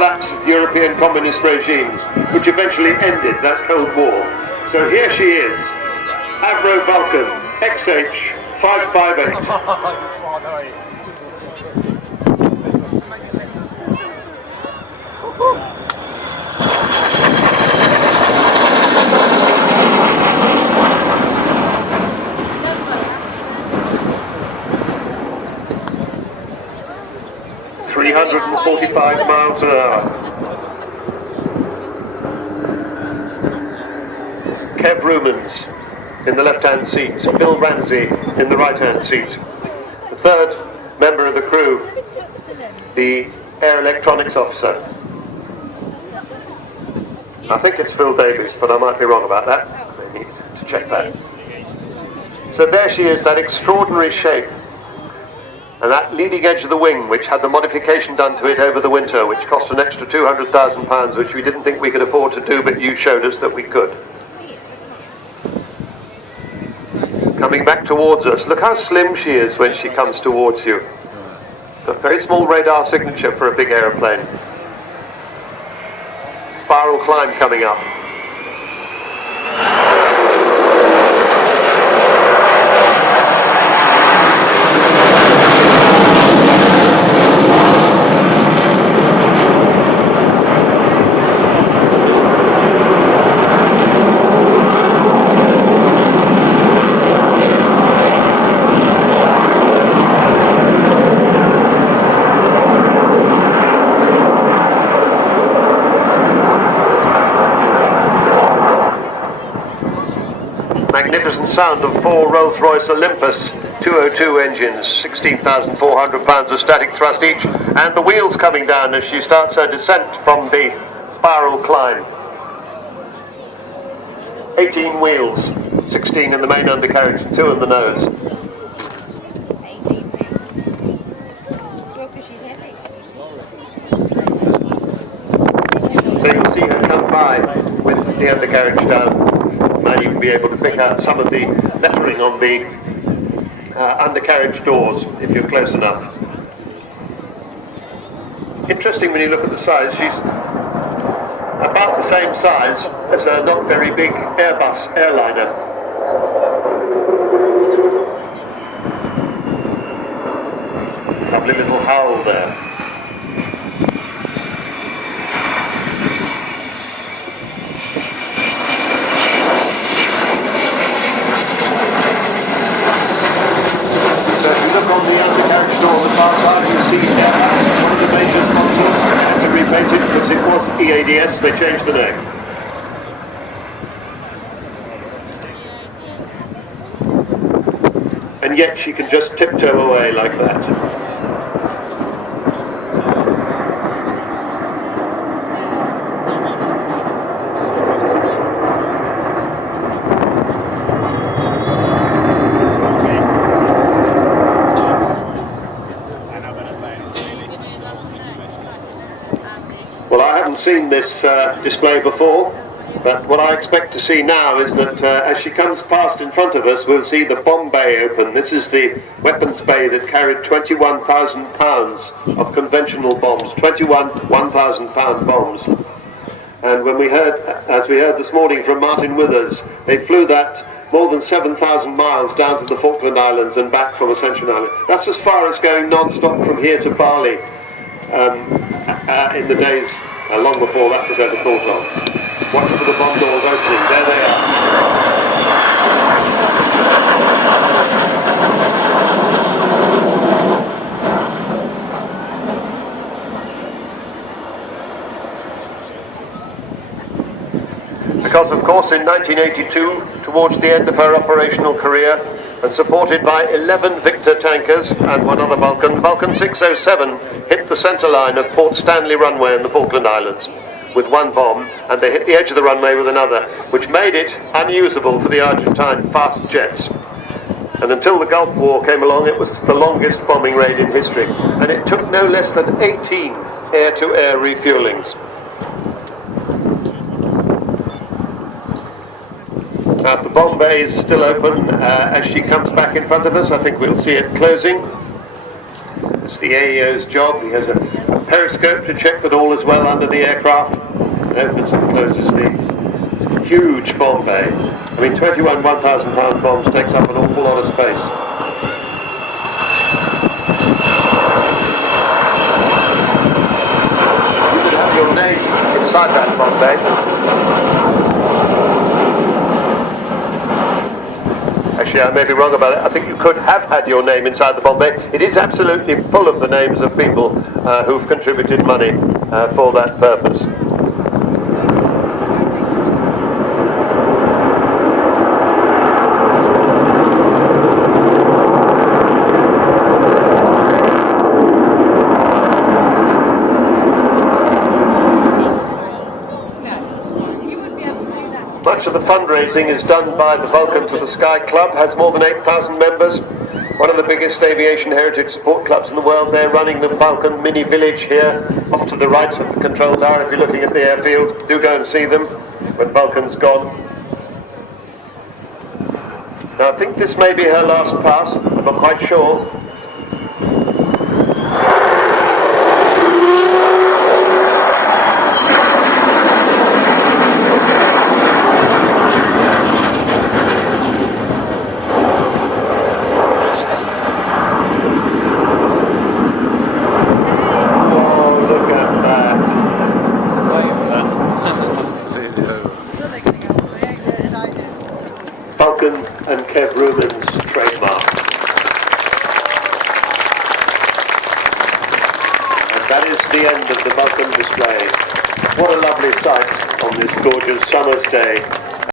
collapse of European communist regimes, which eventually ended that Cold War. So here she is, Avro Vulcan XH558. 345 miles an hour. Kev Rumans in the left-hand seat, Bill Ramsey in the right-hand seat. The third member of the crew, the air electronics officer. I think it's Phil Davies, but I might be wrong about that. I need to check that. So there she is, that extraordinary shape. And that leading edge of the wing, which had the modification done to it over the winter, which cost an extra £200,000, which we didn't think we could afford to do, but you showed us that we could. Coming back towards us, look how slim she is when she comes towards you. A very small radar signature for a big aeroplane. Spiral climb coming up. Magnificent sound of four Rolls-Royce Olympus 202 engines, 16,400 pounds of static thrust each, and the wheels coming down as she starts her descent from the spiral climb. 18 wheels, 16 in the main undercarriage, 2 in the nose. So you'll see her come by with the undercarriage down. Now you can be able to pick out some of the lettering on the undercarriage doors if you're close enough. Interesting when you look at the size, she's about the same size as a not very big Airbus airliner. Lovely little howl there. On the undercarriage door on the far side, you see one of the major sponsors had to repaint it because it was EADS, they changed the name. And yet she can just tiptoe away like that. Well, I haven't seen this display before, but what I expect to see now is that as she comes past in front of us, we'll see the bomb bay open. This is the weapons bay that carried 21,000 pounds of conventional bombs, 21 1,000-pound bombs. And when we heard, as we heard this morning from Martin Withers, they flew that more than 7,000 miles down to the Falkland Islands and back from Ascension Island. That's as far as going non-stop from here to Bali. In the days long before that was ever thought of. Watch for the bomb doors opening. There they are. Because of course in 1982, towards the end of her operational career, and supported by 11 Victor tankers and one other Vulcan, Vulcan 607 hit the centre line of Port Stanley runway in the Falkland Islands with one bomb, and they hit the edge of the runway with another, which made it unusable for the Argentine fast jets. And until the Gulf War came along, it was the longest bombing raid in history, and it took no less than 18 air-to-air refuelings. The bomb bay is still open. As she comes back in front of us, I think we'll see it closing. It's the AEO's job. He has a periscope to check that all is well under the aircraft. It opens and closes the huge bomb bay. I mean, 21 1,000-pound bombs takes up an awful lot of space. You could have your name inside that bomb bay. Actually, I may be wrong about it. I think you could have had your name inside the bomb bay. It is absolutely full of the names of people who've contributed money for that purpose. Much of the fundraising is done by the Vulcan to the Sky Club, has more than 8,000 members, one of the biggest aviation heritage support clubs in the world. They're running the Vulcan mini village here, off to the right of the control tower. If you're looking at the airfield, do go and see them when Vulcan's gone. Now I think this may be her last pass, I'm not quite sure. Vulcan and Kev Ruben's trademark. And that is the end of the Vulcan display. What a lovely sight on this gorgeous summer's day.